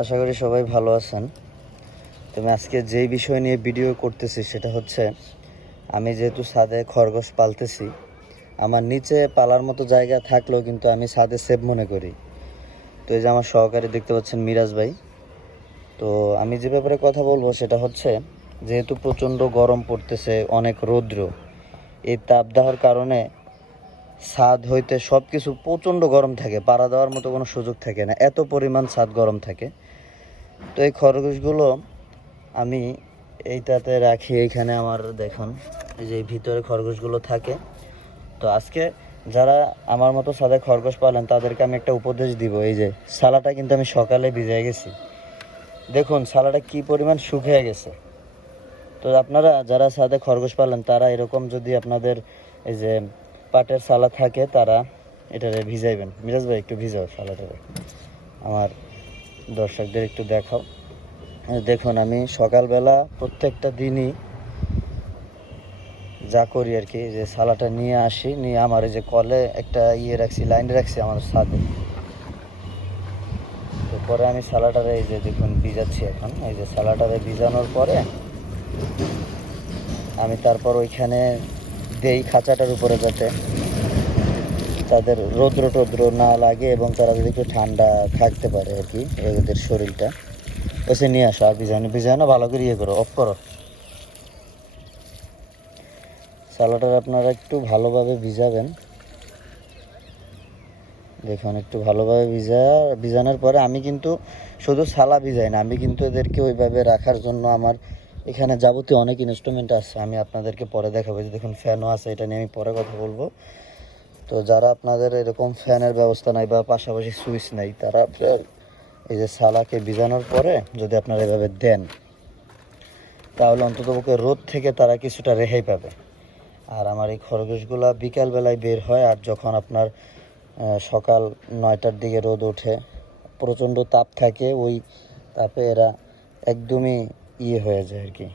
আশা করি সবাই ভালো আছেন। তুমি আজকে যেই বিষয় নিয়ে ভিডিও করতেছি সেটা হচ্ছে, আমি যেহেতু ছাদে খরগোশ পালতেছি, আমার নিচে পালার মতো জায়গা থাকলেও কিন্তু আমি ছাদে সেভ মনে করি। তো এই যে আমার সহকারী দেখতে পাচ্ছেন মিরাজ ভাই। তো আমি যে ব্যাপারে কথা বলব সেটা হচ্ছে, যেহেতু প্রচণ্ড গরম পড়তেছে, অনেক রৌদ্র, এই তাপদাহর কারণে ছাদ হইতে সব কিছু প্রচণ্ড গরম থাকে, পাড়া দেওয়ার মতো কোনো সুযোগ থাকে না, এত পরিমাণ ছাদ গরম থাকে। তো এই খরগোশগুলো আমি এইটাতে রাখি, এইখানে আমার দেখুন, এই যে ভিতরে খরগোশগুলো থাকে। তো আজকে যারা আমার মতো সাদা খরগোশ পালেন, তাদেরকে আমি একটা উপদেশ দিব, এই যে সালাটা কিন্তু আমি সকালে ভিজে গেছি। দেখুন, সালাটা কি পরিমাণ শুকিয়ে গেছে। তো আপনারা যারা সাদে খরগোশ পালেন, তারা এরকম যদি আপনাদের এই যে পাটের সালা থাকে, তারা এটারে ভিজাইবেন। মিরাজ ভাই, একটু ভিজাও সালাটারে আমার দর্শকদের একটু দেখাও। দেখুন, আমি সকালবেলা প্রত্যেকটা দিনই যা করি আর কি, যে সালাটা নিয়ে আসি, নিয়ে আমার এই যে কলে একটা ইয়ে রাখছি লাইন রাখছি আমার ছাদে তো পরে আমি সালাটারে এই যে দেখুন, ভিজাচ্ছি এখন। এই যে সালাটারে ভিজানোর পরে আমি তারপর ওইখানে দেই খাঁচাটার উপরে যাতে তাদের রৌদ্র টৌদ্র না লাগে এবং তারা যদি একটু ঠান্ডা থাকতে পারে আর কি, এদের শরীরটা। এসে নিয়ে আসো আর বিজানো বিজানো ভালো করে ইয়ে করো অফ করো। সালাটার আপনারা একটু ভালোভাবে ভিজাবেন। দেখুন, একটু ভালোভাবে ভিজা, ভিজানোর পরে আমি কিন্তু শুধু সালা ভিজাই না, আমি কিন্তু এদেরকে ওইভাবে রাখার জন্য আমার এখানে যাবতীয় অনেক ইনস্ট্রুমেন্ট আছে, আমি আপনাদেরকে পরে দেখাবো। যে দেখুন ফ্যানও আছে, এটা নিয়ে আমি পরে কথা বলব। তো যারা আপনাদের এরকম ফ্যানের ব্যবস্থা নাই বা পাশাপাশি সুইচ নাই, তারা আপনার এই যে সালাকে ভিজানোর পরে যদি আপনারা এভাবে দেন, তাহলে অন্ততপক্ষে রোদ থেকে তারা কিছুটা রেহাই পাবে। আর আমার এই খরগোশগুলা বিকালবেলায় বের হয়, আর যখন আপনার সকাল নয়টার দিকে রোদ ওঠে, প্রচণ্ড তাপ থাকে, ওই তাপে এরা একদমই ইয়ে হয়ে যায় আর কি।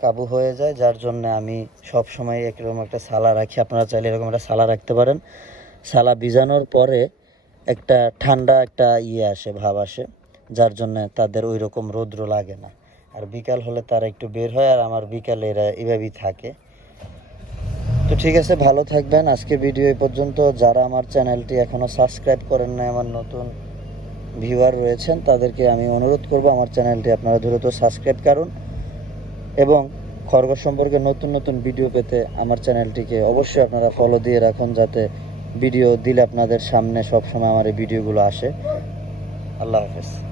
কাবু হয়ে যায়, যার জন্য আমি সব সময় এরকম একটা সালা রাখি। আপনারা চাইলে এরকম একটা সালা রাখতে পারেন। সালা ভিজানোর পরে একটা ঠান্ডা একটা ইয়ে আসে, ভাব আসে, যার জন্য তাদের ওই রকম রৌদ্র লাগে না। আর বিকাল হলে তারা একটু বের হয়, আর আমার বিকালে এরা এভাবেই থাকে। তো ঠিক আছে, ভালো থাকবেন। আজকে ভিডিও এই পর্যন্ত। যারা আমার চ্যানেলটি এখনও সাবস্ক্রাইব করেন নাই, আমার নতুন ভিউয়ার রয়েছেন, তাদেরকে আমি অনুরোধ করব আমার চ্যানেলটি আপনারা দ্রুত সাবস্ক্রাইব করুন এবং খরগোশ সম্পর্কে নতুন নতুন ভিডিও পেতে আমার চ্যানেলটিকে অবশ্যই আপনারা ফলো দিয়ে রাখুন যাতে ভিডিও দিলে আপনাদের সামনে সবসময় আমার এই ভিডিওগুলো আসে। আল্লাহ হাফেজ।